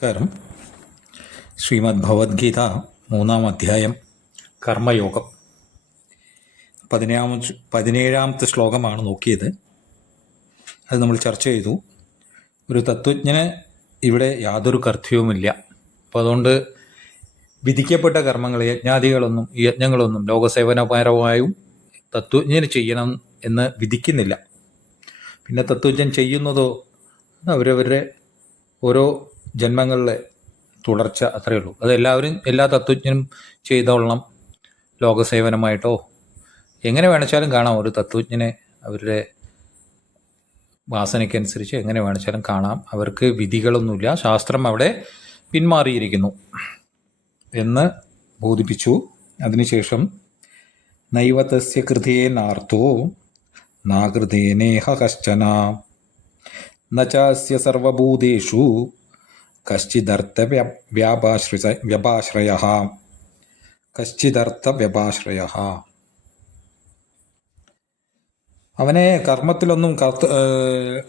നമസ്കാരം. ശ്രീമദ് ഭഗവത്ഗീത 3-ാം അധ്യായം കർമ്മയോഗം 17-ാമത്തെ ശ്ലോകമാണ് നോക്കിയത്. അത് നമ്മൾ ചർച്ച ചെയ്തു. ഒരു തത്വജ്ഞന് ഇവിടെ യാതൊരു കർത്തവ്യവുമില്ല. അപ്പോൾ അതുകൊണ്ട് വിധിക്കപ്പെട്ട കർമ്മങ്ങൾ യജ്ഞങ്ങളൊന്നും ലോകസേവനപരമായും തത്വജ്ഞന് ചെയ്യണം എന്ന് വിധിക്കുന്നില്ല. പിന്നെ തത്വജ്ഞൻ ചെയ്യുന്നതോ അവരവരുടെ ഓരോ ജന്മങ്ങളിലെ തുടർച്ച അത്രയേ ഉള്ളൂ. അത് എല്ലാ തത്വജ്ഞനും ചെയ്തോളണം. ലോകസേവനമായിട്ടോ എങ്ങനെ വേണിച്ചാലും കാണാം. ഒരു തത്വജ്ഞനെ അവരുടെ വാസനയ്ക്കനുസരിച്ച് എങ്ങനെ വേണിച്ചാലും കാണാം. അവർക്ക് വിധികളൊന്നുമില്ല. ശാസ്ത്രം അവിടെ പിന്മാറിയിരിക്കുന്നു എന്ന് ബോധിപ്പിച്ചു. അതിനുശേഷം നൈവതസ്യ കൃതേനാർത്തോ നാകൃതേനേഹ കശ്ചന നചാസ്യ സർവഭൂതേഷു കശ്ചിദർത്ഥ വ്യപാശ്രയഃ. അവനെ കർമ്മത്തിലൊന്നും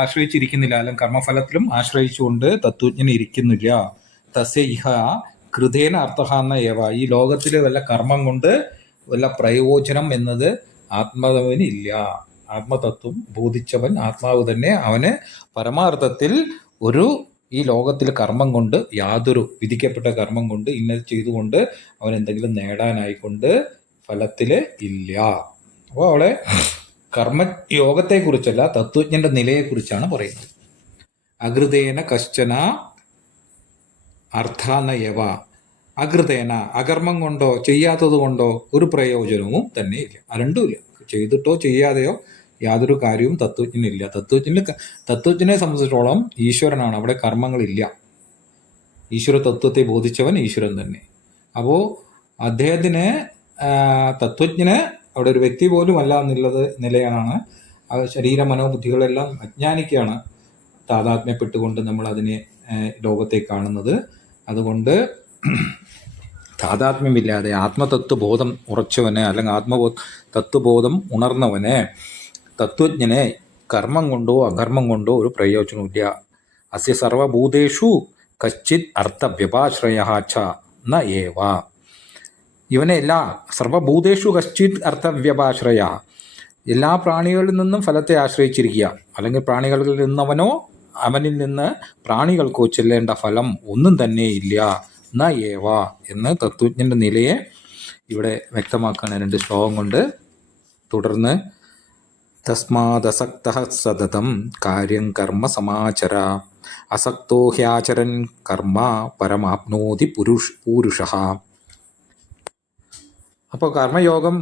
ആശ്രയിച്ചിരിക്കുന്നില്ല, അല്ലെങ്കിൽ കർമ്മഫലത്തിലും ആശ്രയിച്ചുകൊണ്ട് തത്വജ്ഞന് ഇരിക്കുന്നില്ല. തസ്യ ഇഹ കൃതേന അർത്ഥ എന്ന ഏവ. ഈ ലോകത്തിൽ വല്ല കർമ്മം കൊണ്ട് വല്ല പ്രയോജനം എന്നത് ആത്മാവിന് ഇല്ല. ആത്മതത്വം ബോധിച്ചവൻ ആത്മാവ് തന്നെ അവന് പരമാർത്ഥത്തിൽ ഈ ലോകത്തിൽ കർമ്മം കൊണ്ട് യാതൊരു വിധിക്കപ്പെട്ട കർമ്മം കൊണ്ട് ഇന്നത് ചെയ്തുകൊണ്ട് അവൻ എന്തെങ്കിലും നേടാനായിക്കൊണ്ട് ഫലത്തിൽ ഇല്ല. അപ്പോൾ അവിടെ കർമ്മയോഗത്തെക്കുറിച്ചല്ല, തത്വജ്ഞന്റെ നിലയെക്കുറിച്ചാണ് പറയുന്നത്. അകൃതേന കശ്ചന അർത്ഥാനയവ. അകൃതേന അകർമ്മം കൊണ്ടോ ചെയ്യാത്തത് കൊണ്ടോ ഒരു പ്രയോജനവും തന്നെ ഇല്ല. രണ്ടുമില്ല. ചെയ്തിട്ടോ ചെയ്യാതെയോ യാതൊരു കാര്യവും തത്വജ്ഞനില്ല. തത്വജ്ഞനെ സംബന്ധിച്ചിടത്തോളം ഈശ്വരനാണ്, അവിടെ കർമ്മങ്ങളില്ല. ഈശ്വര തത്വത്തെ ബോധിച്ചവൻ ഈശ്വരൻ തന്നെ. അപ്പോൾ അദ്ദേഹത്തിന് തത്വജ്ഞന് അവിടെ ഒരു വ്യക്തി പോലും അല്ല എന്നുള്ളത് നിലയാണ്. ശരീര മനോബുദ്ധികളെല്ലാം അജ്ഞാനിക്കാണ് താതാത്മ്യപ്പെട്ടുകൊണ്ട് നമ്മൾ അതിനെ ലോകത്തെ കാണുന്നത്. അതുകൊണ്ട് താതാത്മ്യമില്ലാതെ ആത്മതത്വബോധം ഉറച്ചവന്, അല്ലെങ്കിൽ തത്വബോധം ഉണർന്നവന്, തത്വജ്ഞനെ കർമ്മം കൊണ്ടോ അകർമ്മം കൊണ്ടോ ഒരു പ്രയോജനമില്ല. അസ്യ സർവഭൂതേഷു കശ്ചിത് അർത്ഥവ്യപാശ്രയഃ ച ന ഏവ. ഇവനെ സർവഭൂതേഷു കശ്ചിത് അർത്ഥവ്യപാശ്രയ. എല്ലാ പ്രാണികളിൽ നിന്നും ഫലത്തെ ആശ്രയിച്ചിരിക്കുക, അല്ലെങ്കിൽ പ്രാണികളിൽ നിന്നവനോ അവനിൽ നിന്ന് പ്രാണികൾക്കോ ചെല്ലേണ്ട ഫലം ഒന്നും തന്നെ ഇല്ല. ന ഏവ എന്ന് തത്വജ്ഞന്റെ നിലയെ ഇവിടെ വ്യക്തമാക്കുകയാണ് 2 ശ്ലോകം കൊണ്ട്. തുടർന്ന് തസ്മാദസക്തഃ സതതം കാര്യം കർമ്മ സമാചര അസക്തോ ഹ്യാചരൻ കർമ്മ പരമാപ്നോതി പൂരുഷഃ. അപ്പോൾ കർമ്മയോഗം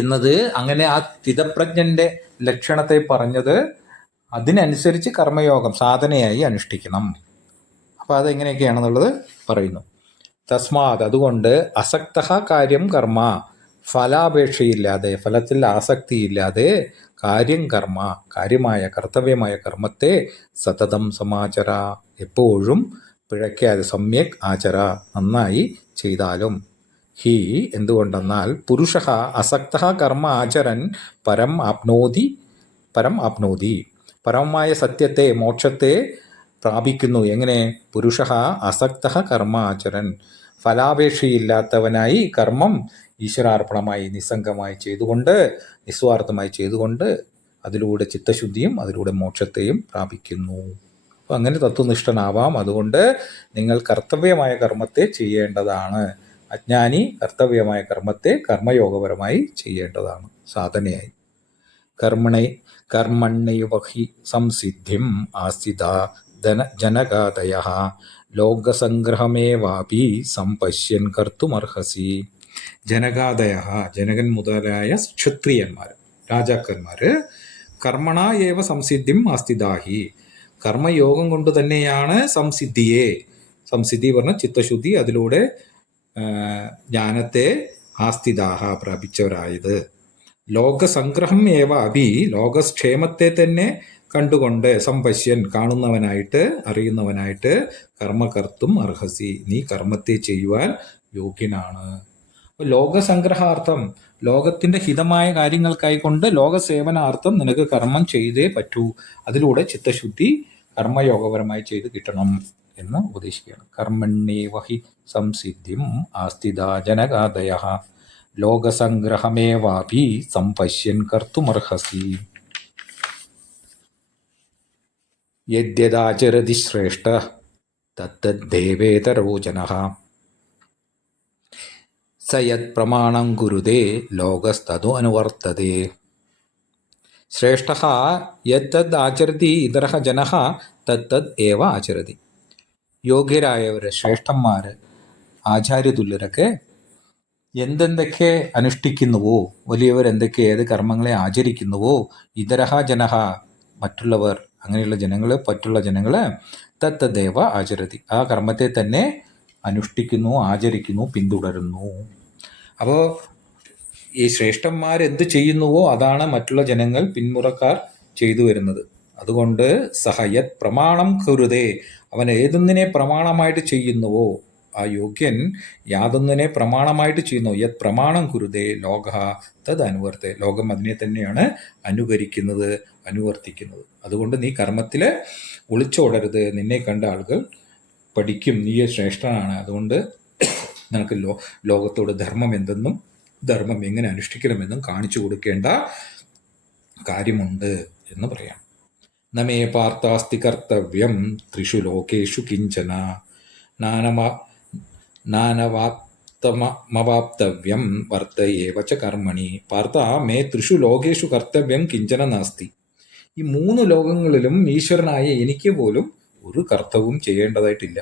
എന്നത് അങ്ങനെ ആ സ്ഥിതപ്രജ്ഞന്റെ ലക്ഷണത്തെ പറഞ്ഞത് അതിനനുസരിച്ച് കർമ്മയോഗം സാധനയായി അനുഷ്ഠിക്കണം. അപ്പോൾ അതെങ്ങനെയൊക്കെയാണെന്നുള്ളത് പറയുന്നു. തസ്മാത് അതുകൊണ്ട് അസക്തഃ കാര്യം കർമ്മ, ഫലാപേക്ഷയില്ലാതെ ഫലത്തിൽ ആസക്തിയില്ലാതെ കാര്യം കർമ്മ കാര്യമായ കർത്തവ്യമായ കർമ്മത്തെ സതതം സമാചര എപ്പോഴും പിഴയ്ക്കാതെ സമ്യക് ആചര നന്നായി ചെയ്താലും. ഹി എന്തുകൊണ്ടെന്നാൽ പുരുഷ അസക്തഃ കർമ്മ ആചരൻ പരം ആപ്നോതി പരമമായ സത്യത്തെ മോക്ഷത്തെ പ്രാപിക്കുന്നു. എങ്ങനെ? പുരുഷ അസക്തഃ കർമ്മ ആചരൻ ഫലാപേക്ഷയില്ലാത്തവനായി കർമ്മം ഈശ്വരാർപ്പണമായി നിസ്സംഗമായി ചെയ്തുകൊണ്ട് നിസ്വാർത്ഥമായി ചെയ്തുകൊണ്ട് അതിലൂടെ ചിത്തശുദ്ധിയും അതിലൂടെ മോക്ഷത്തെയും പ്രാപിക്കുന്നു. അപ്പോൾ അങ്ങനെ തത്വനിഷ്ഠനാവാം. അതുകൊണ്ട് നിങ്ങൾ കർത്തവ്യമായ കർമ്മത്തെ ചെയ്യേണ്ടതാണ്. അജ്ഞാനി കർത്തവ്യമായ കർമ്മത്തെ കർമ്മയോഗപരമായി ചെയ്യേണ്ടതാണ് സാധനയായി. കർമ്മണ്യവഹി സംസിദ്ധിം ആസ്ഥിത ജനകാദയഃ ലോകസംഗ്രഹമേവാപി സംപശ്യൻ കർത്തുമർഹസി. ജനകാദയഃ ജനകൻ മുതലായ ക്ഷത്രിയന്മാർ, രാജാക്കന്മാർ കർമ്മണ ഏവ സംസിദ്ധിം ആസ്ഥിതാഹി കർമ്മയോഗം കൊണ്ട് തന്നെയാണ് സംസിദ്ധി പറഞ്ഞ ചിത്തശുദ്ധി, അതിലൂടെ ജ്ഞാനത്തെ ആസ്ഥിതാഹ പ്രാപിച്ചവരായത്. ലോകസംഗ്രഹം ഏവ അഭി ലോകക്ഷേമത്തെ തന്നെ കണ്ടുകൊണ്ട് സംപശ്യൻ കാണുന്നവനായിട്ട് അറിയുന്നവനായിട്ട് കർമ്മകർത്തും അർഹസി നീ കർമ്മത്തെ ചെയ്യുവാൻ യോഗ്യനാണ്. ലോകസംഗ്രഹാർത്ഥം ലോകത്തിന്റെ ഹിതമായ കാര്യങ്ങൾക്കായിക്കൊണ്ട് ലോകസേവനാർത്ഥം നിനക്ക് കർമ്മം ചെയ്തേ പറ്റൂ. അതിലൂടെ ചിത്തശുദ്ധി കർമ്മയോഗപരമായി ചെയ്ത് കിട്ടണം എന്ന് ഉപദേശിക്കുകയാണ്. കർമ്മണ്യേവ ഹി സംസിദ്ധിം ആസ്ഥിതാ ജനകാദയഃ ലോകസംഗ്രഹമേവാപി സംപശ്യൻ കർത്തുമർഹസി. യദ്യദാചരതി ശ്രേഷ്ഠഃ തത്തദ്ദേവേതരോ ജനഃ സ യത് പ്രമാണം കുരുതേ ലോകസ്തതു അനുവർത്തതേ. ശ്രേഷ്ഠഃ യത്തദ് ആചരതി ഇതരഃ ജനഃ തത്തദ് ഏവ ആചരതി. യോഗ്യരായവർ, ശ്രേഷ്ഠന്മാർ, ആചാര്യതുല്യരൊക്കെ എന്തെന്തൊക്കെ അനുഷ്ഠിക്കുന്നുവോ, വലിയവർ എന്തൊക്കെ ഏത് കർമ്മങ്ങളെ ആചരിക്കുന്നുവോ, ഇതരഹ ജനഹ മറ്റുള്ളവർ, അങ്ങനെയുള്ള ജനങ്ങൾ, മറ്റുള്ള ജനങ്ങൾ തത്തദേവ ആചരതി ആ കർമ്മത്തെ തന്നെ അനുഷ്ഠിക്കുന്നു, ആചരിക്കുന്നു, പിന്തുടരുന്നു. അപ്പോൾ ഈ ശ്രേഷ്ഠന്മാർ എന്ത് ചെയ്യുന്നുവോ അതാണ് മറ്റുള്ള ജനങ്ങൾ, പിന്മുറക്കാർ ചെയ്തു വരുന്നത്. അതുകൊണ്ട് സഹയത് പ്രമാണം കുരുതേ, അവൻ ഏതൊന്നിനെ പ്രമാണമായിട്ട് ചെയ്യുന്നുവോ, ആ യോഗ്യൻ യാതൊന്നിനെ പ്രമാണമായിട്ട് ചെയ്യുന്നു, യത് പ്രമാണം കുരുതേ ലോക തത് അനുവർത്തേ, ലോകം അതിനെ തന്നെയാണ് അനുകരിക്കുന്നത്, അനുവർത്തിക്കുന്നത്. അതുകൊണ്ട് നീ കർമ്മത്തിൽ ഒളിച്ചോടരുത്. നിന്നെ കണ്ട ആളുകൾ പഠിക്കും, നീ ശ്രേഷ്ഠനാണ്. അതുകൊണ്ട് നിനക്ക് ലോകത്തോട് ധർമ്മം എന്തെന്നും ധർമ്മം എങ്ങനെ അനുഷ്ഠിക്കണമെന്നും കാണിച്ചു കൊടുക്കേണ്ട കാര്യമുണ്ട് എന്ന് പറയാം. നമേ പാർത്ഥാസ്തി കർത്തവ്യം ത്രിഷു ലോകേഷു കിഞ്ചന നാനവാപ്തമവാപ്തവ്യം വർത്തയേവ ച കർമ്മണി. പാർത്ഥ മേ ത്രിഷു ലോകേഷു കർത്തവ്യം കിഞ്ചന നാസ്തി. ഈ 3 ലോകങ്ങളിലും ഈശ്വരനായ എനിക്ക് പോലും ഒരു കർത്തവ്യവും ചെയ്യേണ്ടതായിട്ടില്ല.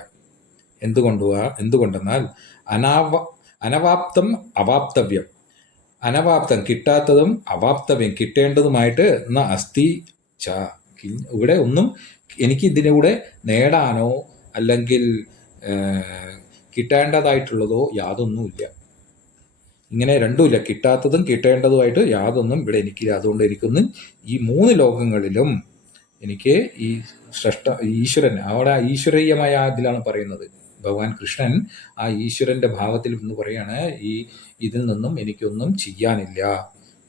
എന്തുകൊണ്ടെന്നാൽ അനവാപ്തം അവാപ്തവ്യം, അനവാപ്തം കിട്ടാത്തതും അവാപ്തവ്യം കിട്ടേണ്ടതുമായിട്ട് ന അസ്തി ച. ഇവിടെ ഒന്നും എനിക്ക് ഇതിലൂടെ നേടാനോ അല്ലെങ്കിൽ കിട്ടേണ്ടതായിട്ടുള്ളതോ യാതൊന്നുമില്ല. ഇങ്ങനെ രണ്ടുമില്ല, കിട്ടാത്തതും കിട്ടേണ്ടതുമായിട്ട് യാതൊന്നും ഇവിടെ എനിക്കില്ല. അതുകൊണ്ട് എനിക്കൊന്നും ഈ 3 ലോകങ്ങളിലും എനിക്ക് ഈ ഈശ്വരൻ, അവിടെ ഈശ്വരീയമായ ഇതിലാണ് പറയുന്നത്. ഭഗവാൻ കൃഷ്ണൻ ആ ഈശ്വരന്റെ ഭാവത്തിൽ എന്ന് പറയാണ്, ഇതിൽ നിന്നും എനിക്കൊന്നും ചെയ്യാനില്ല.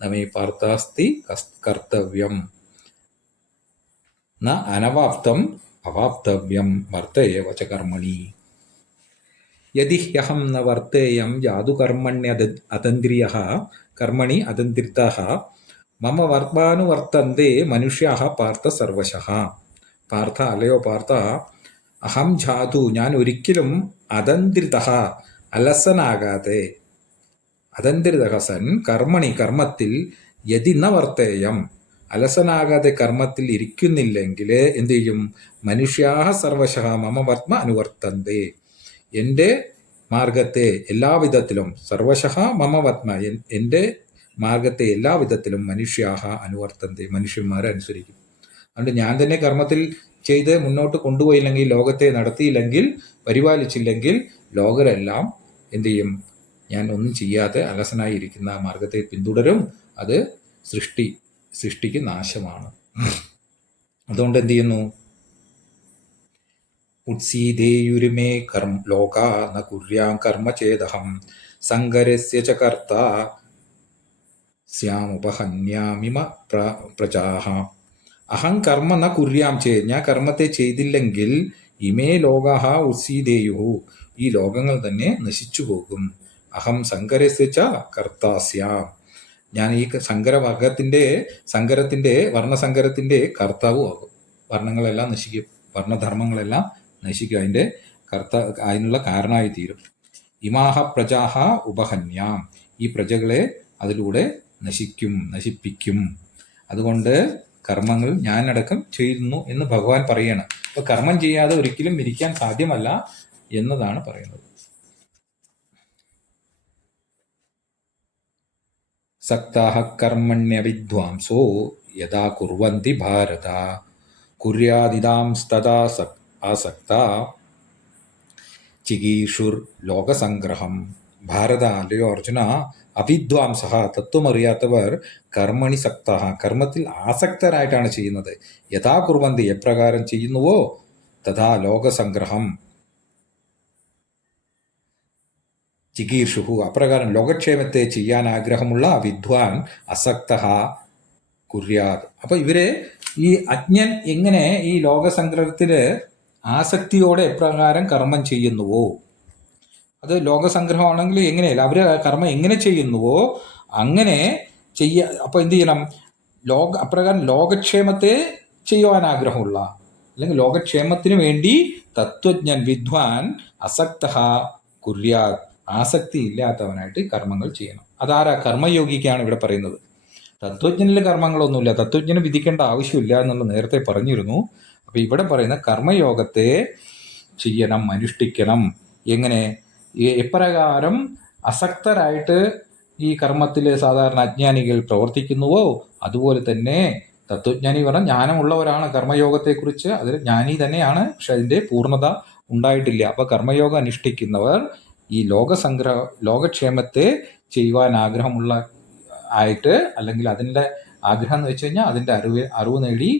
നമേ പാർത്ഥാസ്തി കർത്തവ്യം ന അനവാപ്തം അവാപ്തവ്യം വർത്തേയേവ ച കർമ്മണി. യദി ഹ്യഹം ന വർത്തേയം യാതുകർമ്മണ്യതന്ത്രിയഃ കർമ്മണി അതന്ത്രിതഃ മമ വർത്താനുവർത്തന്തേ മനുഷ്യാഃ പാർത്ഥ സർവശഃ. പാർത്ഥ, അല്ലയോ പാർത്ഥ, അഹം ജാതു, ഞാൻ ഒരിക്കലും അതന്ത്രിതഃ അലസനാകാതെ, അതന്ത്രിതഃ സൻ കർമ്മണി കർമ്മത്തിൽ, യതി ന വർത്തേയം അലസനാകാതെ കർമ്മത്തിൽ ഇരിക്കുന്നില്ലെങ്കിൽ എന്ത് ചെയ്യും? മനുഷ്യാഃ സർവശഃ മമ വർമ്മ അനുവർത്തന്തേ, എൻ്റെ മാർഗത്തെ എല്ലാവിധത്തിലും, സർവശഃ മമ വർമ്മ എൻ്റെ മാർഗത്തെ എല്ലാവിധത്തിലും മനുഷ്യാഃ അനുവർത്തന്തേ, മനുഷ്യന്മാരെ അനുസരിക്കും. അതുകൊണ്ട് ഞാൻ തന്നെ കർമ്മത്തിൽ ചെയ്ത് മുന്നോട്ട് കൊണ്ടുപോയില്ലെങ്കിൽ, ലോകത്തെ നടത്തിയില്ലെങ്കിൽ, പരിപാലിച്ചില്ലെങ്കിൽ ലോകരെല്ലാം എന്തു ചെയ്യും? ഞാൻ ഒന്നും ചെയ്യാതെ അലസനായി ഇരിക്കുന്ന ആ മാർഗത്തെ പിന്തുടരും. അത് സൃഷ്ടിക്ക് നാശമാണ്. അതുകൊണ്ട് എന്ത് ചെയ്യുന്നു? ഉത്സീദേയുരിമേ ലോകാ ന കുര്യാം കർമ്മ ചേദഹം സങ്കരസ്യ ച കർത്ത സ്യാമുപഹന്യാമിമ പ്രജാഃ. അഹം കർമ്മ ന കുര്യാം ചേത്, ഞാൻ കർമ്മത്തെ ചെയ്തില്ലെങ്കിൽ, ഇമേ ലോകാഃ ഉത്സീദേയുഃ, ഈ ലോകങ്ങൾ തന്നെ നശിച്ചു പോകും. അഹം സങ്കരസ്യ ച കർത്ത സ്യാം, ഞാൻ ഈ സങ്കരത്തിന്റെ വർണ്ണസങ്കരത്തിന്റെ കർത്താവും ആകും. വർണ്ണങ്ങളെല്ലാം നശിക്കും, വർണ്ണധർമ്മങ്ങളെല്ലാം നശിക്കും, അതിനുള്ള കാരണമായി തീരും. ഇമാഹ പ്രജാഹ ഉപഹന്യാം, ഈ പ്രജകളെ അതിലൂടെ നശിപ്പിക്കും. അതുകൊണ്ട് കർമ്മങ്ങൾ ഞാനടക്കം ചെയ്യുന്നു എന്ന് ഭഗവാൻ പറയാണ്. അപ്പൊ കർമ്മം ചെയ്യാതെ ഒരിക്കലും ഇരിക്കാൻ സാധ്യമല്ല എന്നതാണ് പറയുന്നത്. സക്താഃ കർമ്മണ്യവിദ്വാംസോ യഥാ കുർവന്തി ഭാരത കുര്യാദിതാംസ്തദാ ആസക്താ ചികീഷുർ ലോകസംഗ്രഹം. ഭാരത, അല്ലയോ അർജുന, അവിദ്വാംസഃ തത്വമറിയാത്തവർ കർമ്മണി സക്തഃ കർമ്മത്തിൽ ആസക്തരായിട്ടാണ് ചെയ്യുന്നത്. യഥാ കുർവന്തി എപ്രകാരം ചെയ്യുന്നുവോ തഥാ ലോകസംഗ്രഹം ചികീർഷുഹു അപ്രകാരം ലോകക്ഷേമത്തെ ചെയ്യാൻ ആഗ്രഹമുള്ള വിദ്വാൻ അസക്തഃ കുര്യാത്. അപ്പൊ ഇവര് ഈ അജ്ഞൻ എങ്ങനെ ഈ ലോകസംഗ്രഹത്തില് ആസക്തിയോടെ എപ്രകാരം കർമ്മം ചെയ്യുന്നുവോ, അത് ലോകസംഗ്രഹമാണെങ്കിൽ എങ്ങനെയല്ല അവർ കർമ്മം എങ്ങനെ ചെയ്യുന്നുവോ അങ്ങനെ അപ്പോൾ എന്ത് ചെയ്യണം? അപ്രകാരം ലോകക്ഷേമത്തെ ചെയ്യുവാൻ ആഗ്രഹമുള്ള, അല്ലെങ്കിൽ ലോകക്ഷേമത്തിന് വേണ്ടി തത്വജ്ഞൻ വിദ്വാൻ അസക്ത കുര്യാത്, ആസക്തി ഇല്ലാത്തവനായിട്ട് കർമ്മങ്ങൾ ചെയ്യണം. അതാരാ? കർമ്മയോഗിക്കാണ് ഇവിടെ പറയുന്നത്. തത്വജ്ഞനിൽ കർമ്മങ്ങളൊന്നുമില്ല, തത്വജ്ഞന് വിധിക്കേണ്ട ആവശ്യമില്ല എന്നുള്ളത് നേരത്തെ പറഞ്ഞിരുന്നു. അപ്പൊ ഇവിടെ പറയുന്ന കർമ്മയോഗത്തെ ചെയ്യണം, അനുഷ്ഠിക്കണം. എങ്ങനെ? എപ്രകാരം അസക്തരായിട്ട് ഈ കർമ്മത്തിൽ സാധാരണ അജ്ഞാനികൾ പ്രവർത്തിക്കുന്നുവോ അതുപോലെ തന്നെ തത്വജ്ഞാനി പറഞ്ഞാൽ ജ്ഞാനമുള്ളവരാണ് കർമ്മയോഗത്തെക്കുറിച്ച്, അതിൽ ജ്ഞാനി തന്നെയാണ്, പക്ഷെ അതിൻ്റെ പൂർണ്ണത ഉണ്ടായിട്ടില്ല. അപ്പോൾ കർമ്മയോഗം അനുഷ്ഠിക്കുന്നവർ ഈ ലോകക്ഷേമത്തെ ചെയ്യുവാൻ ആഗ്രഹമുള്ള ആയിട്ട്, അല്ലെങ്കിൽ അതിൻ്റെ ആഗ്രഹം എന്ന് വെച്ച് കഴിഞ്ഞാൽ അതിൻ്റെ അറിവ് നേടി,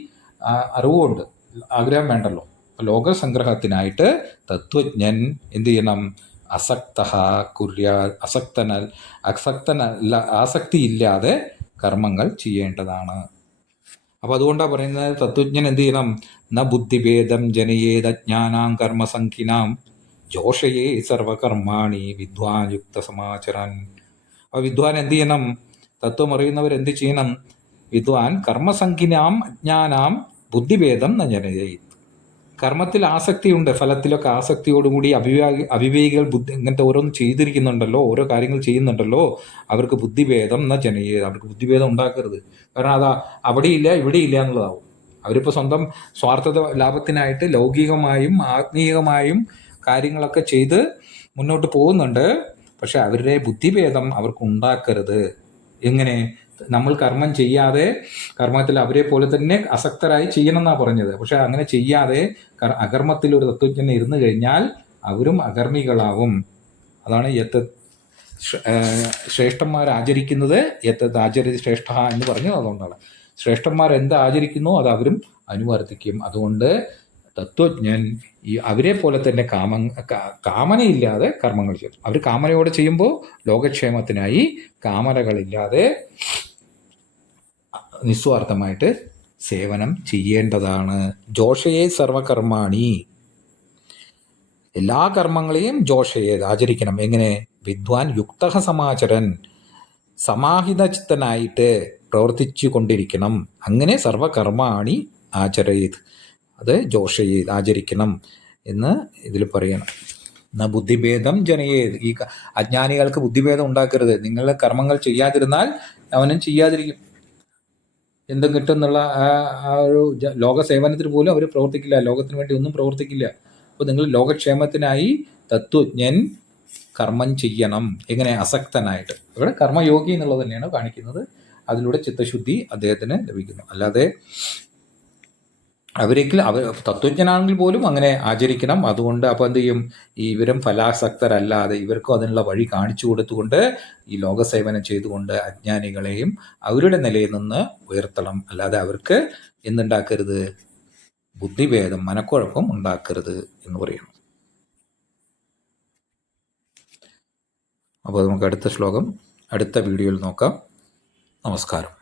അറിവുകൊണ്ട് ആഗ്രഹം വേണ്ടല്ലോ. ലോകസംഗ്രഹത്തിനായിട്ട് തത്വജ്ഞൻ എന്ത് ചെയ്യണം? അസക്ത കുര്യ, ആസക്തിയില്ലാതെ കർമ്മങ്ങൾ ചെയ്യേണ്ടതാണ്. അപ്പോൾ അതുകൊണ്ടാണ് പറയുന്നത് തത്വജ്ഞൻ എന്ത് ചെയ്യണം? ന ബുദ്ധിഭേദം ജനയേതജ്ഞാനാം കർമ്മസംഖിനാം ജോഷയേ സർവകർമാണി വിദ്വാൻ യുക്ത സമാചരൻ. അപ്പോൾ വിദ്വാൻ എന്ത് ചെയ്യണം? തത്വം അറിയുന്നവർ എന്ത് ചെയ്യണം? വിദ്വാൻ കർമ്മസംഖിനാം അജ്ഞാനാം ബുദ്ധിഭേദം ന ജനയേത്. കർമ്മത്തിൽ ആസക്തിയുണ്ട്, ഫലത്തിലൊക്കെ ആസക്തിയോടുകൂടി അവിവേകികൾ ഇങ്ങനത്തെ ഓരോന്ന് ചെയ്തിരിക്കുന്നുണ്ടല്ലോ, ഓരോ കാര്യങ്ങൾ ചെയ്യുന്നുണ്ടല്ലോ, അവർക്ക് ബുദ്ധിഭേദം ന ജനയേത്, അവർക്ക് ബുദ്ധിഭേദം ഉണ്ടാക്കരുത്. കാരണം അതാ അവിടെയില്ല ഇവിടെയില്ല എന്നുള്ളതാവും. അവരിപ്പോൾ സ്വന്തം സ്വാർത്ഥത ലാഭത്തിനായിട്ട് ലൗകികമായും ആത്മീയമായും കാര്യങ്ങളൊക്കെ ചെയ്ത് മുന്നോട്ട് പോകുന്നുണ്ട്. പക്ഷെ അവരുടെ ബുദ്ധിഭേദം അവർക്ക് ഉണ്ടാക്കരുത്. എങ്ങനെ? നമ്മൾ കർമ്മം ചെയ്യാതെ കർമ്മത്തിൽ അവരെ പോലെ തന്നെ അസക്തരായി ചെയ്യണം എന്നാണ് പറഞ്ഞത്. പക്ഷെ അങ്ങനെ ചെയ്യാതെ അകർമ്മത്തിൽ ഒരു തത്വജ്ഞൻ ഇരുന്നു കഴിഞ്ഞാൽ അവരും അകർമ്മികളാവും. അതാണ് ശ്രേഷ്ഠന്മാർ ആചരിക്കുന്നത് ആചരിത ശ്രേഷ്ഠ എന്ന് പറഞ്ഞത് അതുകൊണ്ടാണ്. ശ്രേഷ്ഠന്മാർ എന്ത് ആചരിക്കുന്നോ അത് അവരും അനുവർത്തിക്കും. അതുകൊണ്ട് തത്വജ്ഞൻ അവരെ പോലെ തന്നെ കാമനയില്ലാതെ കർമ്മങ്ങൾ ചെയ്യും. അവർ കാമനയോടെ ചെയ്യുമ്പോൾ ലോകക്ഷേമത്തിനായി കാമനകളില്ലാതെ നിസ്വാർത്ഥമായിട്ട് സേവനം ചെയ്യേണ്ടതാണ്. ജോഷയെ സർവകർമാണി, എല്ലാ കർമ്മങ്ങളെയും ജോഷയെ ആചരിക്കണം. എങ്ങനെ? വിദ്വാൻ യുക്ത സമാചരൻ, സമാഹിത ചിത്തനായിട്ട് പ്രവർത്തിച്ചു കൊണ്ടിരിക്കണം. അങ്ങനെ സർവകർമാണി ആചരയത്, അത് ജോഷയെ ആചരിക്കണം എന്ന് ഇതിൽ പറയണം. എന്നാൽ ബുദ്ധിഭേദം ജനയേത്, ഈ അജ്ഞാനികൾക്ക് ബുദ്ധിഭേദം ഉണ്ടാക്കരുത്. നിങ്ങൾ കർമ്മങ്ങൾ ചെയ്യാതിരുന്നാൽ അവനും ചെയ്യാതിരിക്കും. എന്തും കിട്ടുന്നുള്ള ആ ഒരു ലോകസേവനത്തിന് പോലും അവർ പ്രവർത്തിക്കില്ല, ലോകത്തിന് വേണ്ടി ഒന്നും പ്രവർത്തിക്കില്ല. അപ്പോൾ നിങ്ങൾ ലോകക്ഷേമത്തിനായി തത്വജ്ഞൻ കർമ്മം ചെയ്യണം. എങ്ങനെ? അസക്തനായിട്ട്. ഇവിടെ കർമ്മയോഗി എന്നുള്ളത് തന്നെയാണ് കാണിക്കുന്നത്. അതിലൂടെ ചിത്തശുദ്ധി അദ്ദേഹത്തിന് ലഭിക്കുന്നു. അല്ലാതെ തത്വജ്ഞനാണെങ്കിൽ പോലും അങ്ങനെ ആചരിക്കണം. അതുകൊണ്ട് അപ്പോൾ എന്ത് ചെയ്യും? ഇവരും ഫലാസക്തരല്ലാതെ ഇവർക്കും അതിനുള്ള വഴി കാണിച്ചു കൊടുത്തുകൊണ്ട് ഈ ലോകസേവനം ചെയ്തുകൊണ്ട് അജ്ഞാനികളെയും അവരുടെ നിലയിൽ നിന്ന് ഉയർത്തണം. അല്ലാതെ അവർക്ക് എന്തുണ്ടാക്കരുത്? ബുദ്ധിഭേദം, മനക്കുഴപ്പം ഉണ്ടാക്കരുത് എന്ന് പറയുന്നു. അപ്പോൾ നമുക്ക് അടുത്ത ശ്ലോകം അടുത്ത വീഡിയോയിൽ നോക്കാം. നമസ്കാരം.